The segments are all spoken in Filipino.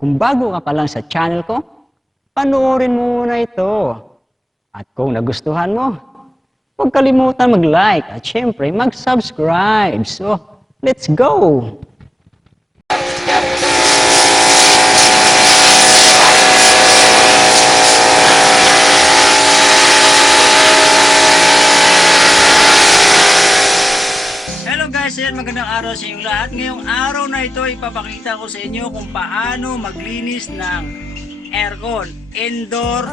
Kung bago ka pa lang sa channel ko, panoorin mo muna ito. At kung nagustuhan mo, huwag kalimutan mag-like at syempre mag-subscribe. So, let's go! Ayan, magandang araw sa inyong lahat. Ngayong araw na ito, ipapakita ko sa inyo kung paano maglinis ng aircon, indoor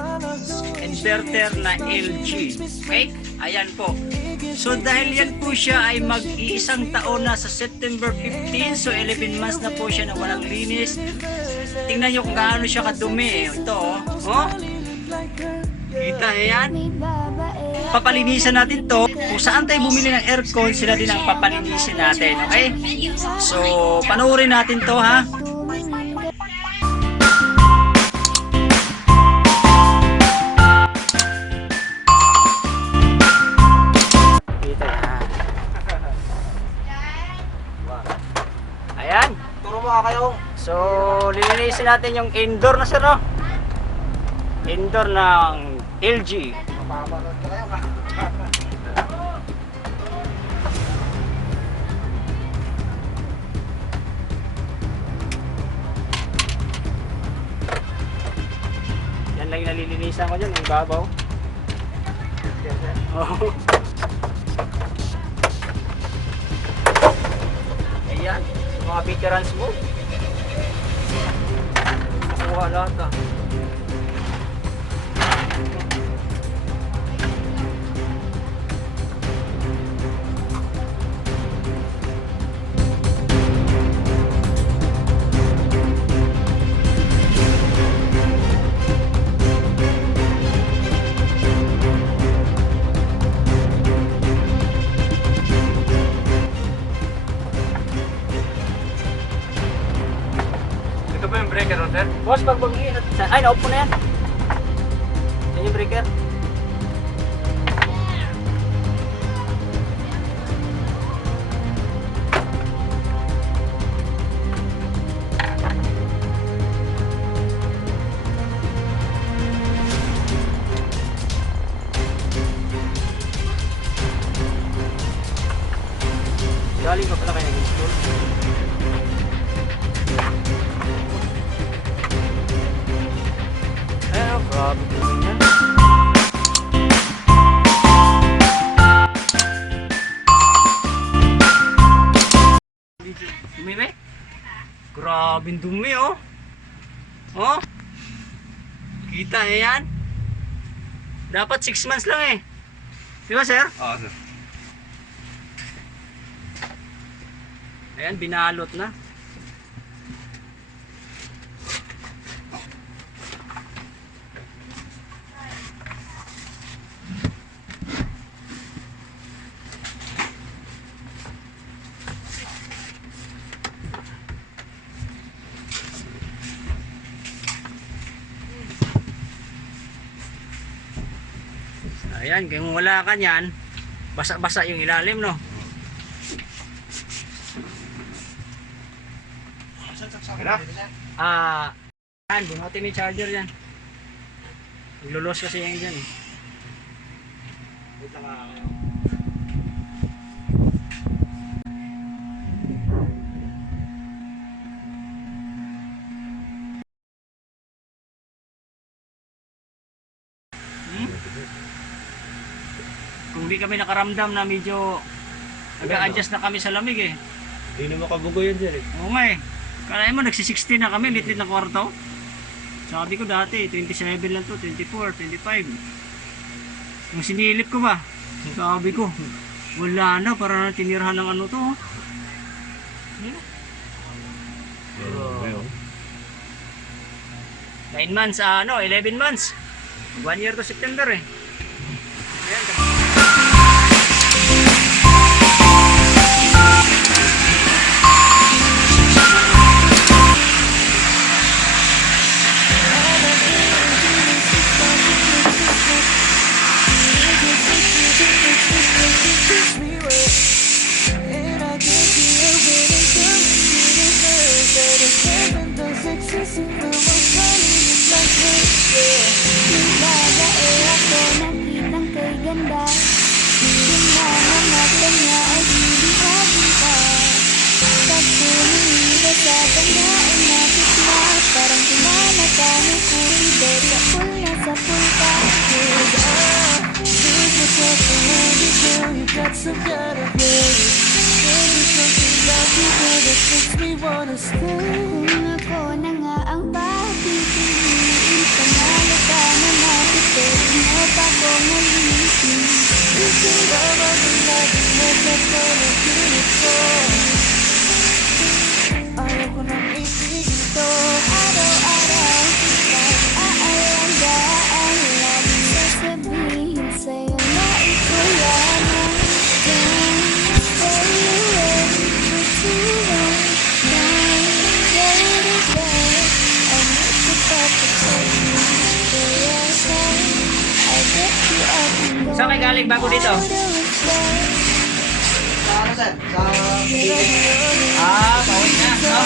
inverter na LG. Okay? Ayan po. So dahil yan po siya ay mag-iisang taon na sa September 15, so 11 months na po siya na walang linis. Tingnan nyo kung gaano siya kadumi. Ito, oh. Kita, ayan. Papalinisan natin to. Kung saan tayo bumili ng aircon, sila din ang papalinisin natin. Okay? So, panoorin natin to, ha? Kita yan. Ayan. Turo mo kayo. So, lilinisin natin yung indoor na sir, no? Indoor ng LG. Mapapanood ka kayo ka. Yan lang yung nalilinisan ko dyan, yung babaw. Oh. Ayan, mga veterans mo. Nakuha lahat ah. Ito ba yung breaker ron, sir? Boss, pag bumili, ay, na-off mo na yan. Yan yung breaker. Galing pa pala kayo nag-install. Grabe naman yan. Dumi ba? Grabe dumi oh. Oh. Kita yan. Dapat 6 months lang eh. Di ba sir? Oo, sir. Ayan, binalot na. Ayan, kung wala ka niyan, basa-basa yung ilalim, no? Yan, bunutin ni charger yan. Maglulos kasi yan dyan. Wait lang ako. Kung di kami nakaramdam na medyo nag-a-adjust na kami sa lamig eh. Hindi na makabugo yan, sir. Oo nga eh. Kaya mo, nagsi-16 na kami, lit-lit na kwarto. Sabi ko dati, 27 lang to, 24, 25. Nung sinilip ko ba, sabi ko, wala na, para tinirahan ng ano to. 9 months, 11 months. 1 year to September eh. Ayan. Kissing Ayaw ko nang itigil to. Araw-araw aalala-ala. Laging sasabihin sa'yo na ikaw lamang. Don't stay away for too long. Don't day to day. I need to protect you for your sake. I'll get you up and go. Saan kayo galing bago dito? Sa ano sir? Sa Ah, bawal na, no?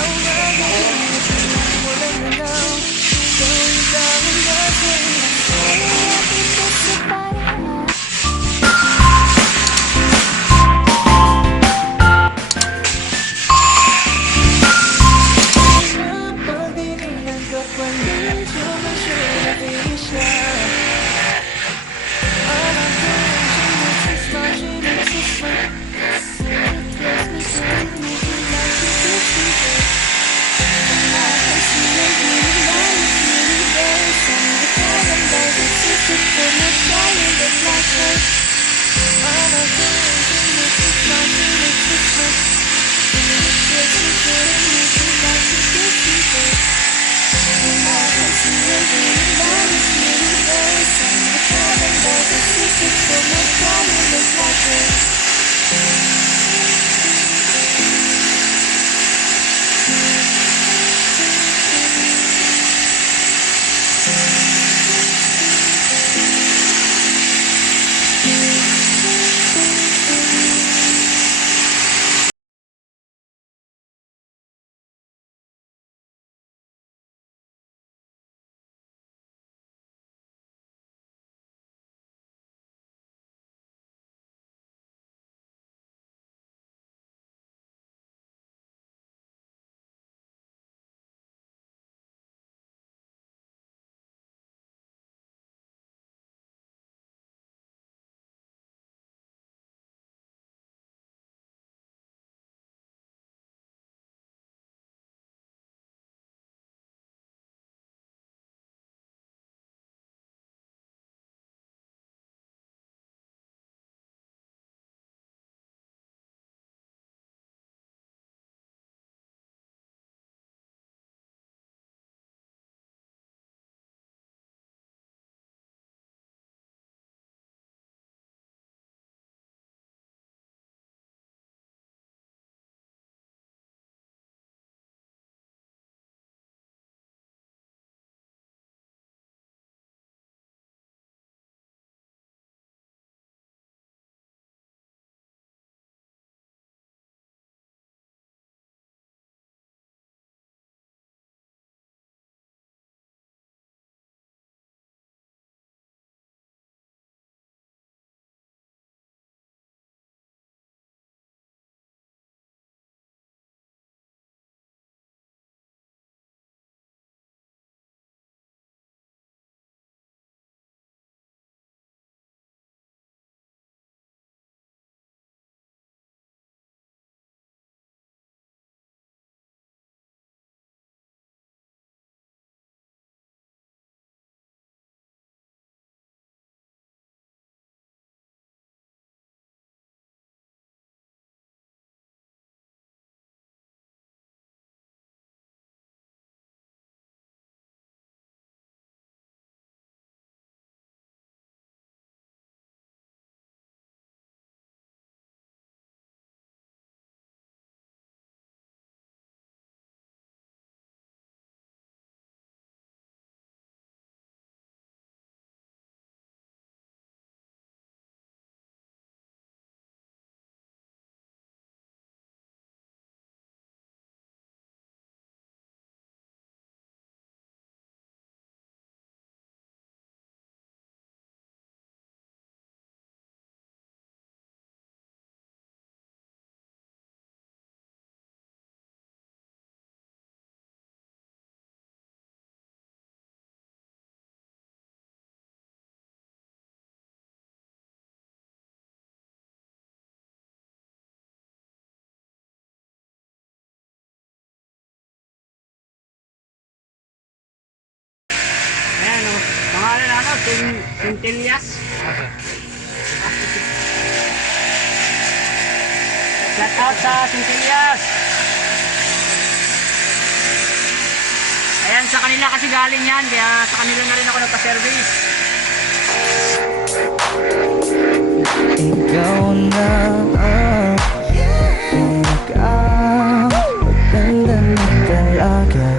Ayan, oh. Pangalan ano? Quintillas. Shout out sa Sintilias. Ayan, sa kanila kasi galing yan, kaya sa kanila na rin ako nagpa-service. Ikaw na ang pinakamaganda na talaga.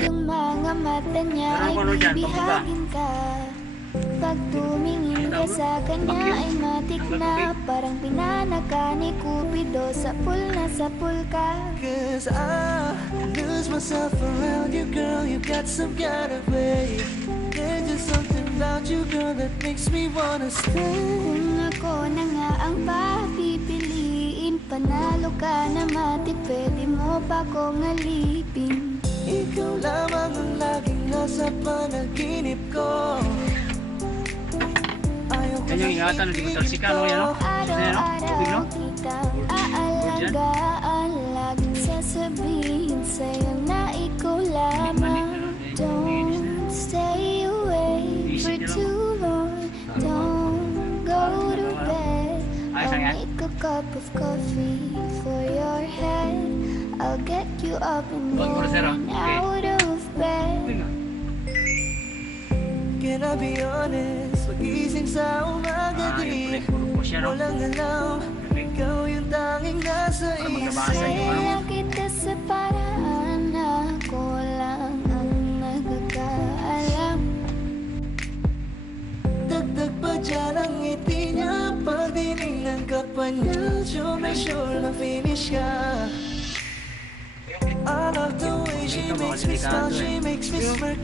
Yung mga mata niya ay bibihagin ka. Pag tumingin ka sa kanya ay matik na. Parang pinanaka ni Cupido, sapul na sapul ka. Cause I lose myself around you, girl. You got some kind of way. There's just something about you, girl, that makes me wanna stay. Kung ako na nga ang papipiliin, panalo ka na mati, pwede mo pa kong alipin. Ikaw lamang ang laging nasa panaginip ko. Yan yung ingatan, hindi ko talsikan, no? Yan, no? Araw-araw kitang aalagaan, laging sasabihin sa'yo na ikaw lamang. Don't stay away for too long. Don't go to bed. I'll make a cup of coffee for your head. I'll get you up and going out of bed. Can I be honest? Pagising sa umaga din, walang alam, ikaw yung tanging nasa isip. Sayang kita sa paraan na ako lang ang nagkakaalam. Dagdag pa dyan ang ngiti niya, pag tinignan ka pa niya, sure na finish ka. I love the way she makes me smile, she makes me smirk.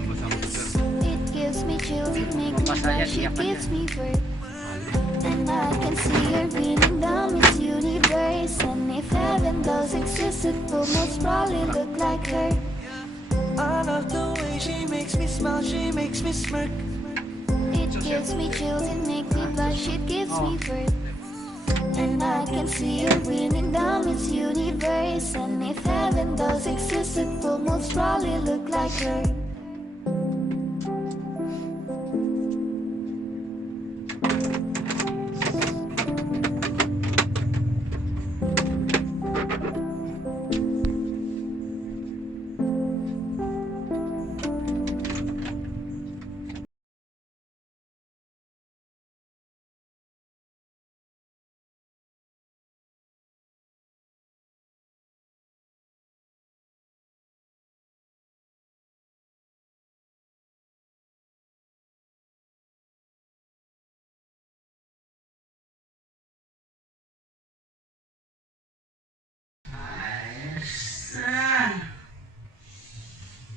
It gives me chills, it makes me blush, it gives me birth. And I can see her beaming down Miss Universe. And if heaven does exist, it will most probably look like her. I love the way she makes me smile, she makes me smirk. It gives me chills, it makes me blush, it gives me birth. And I can see her beaming down Miss Universe. And if heaven does exist, it will most probably look like her.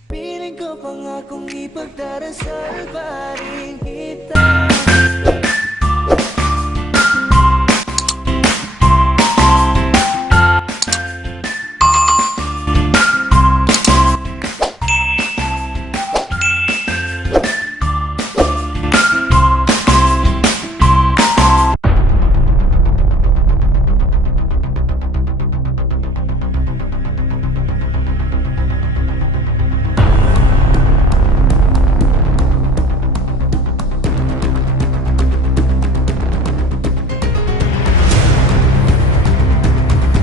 Piling ko pa nga kung ipagdarasal pa rin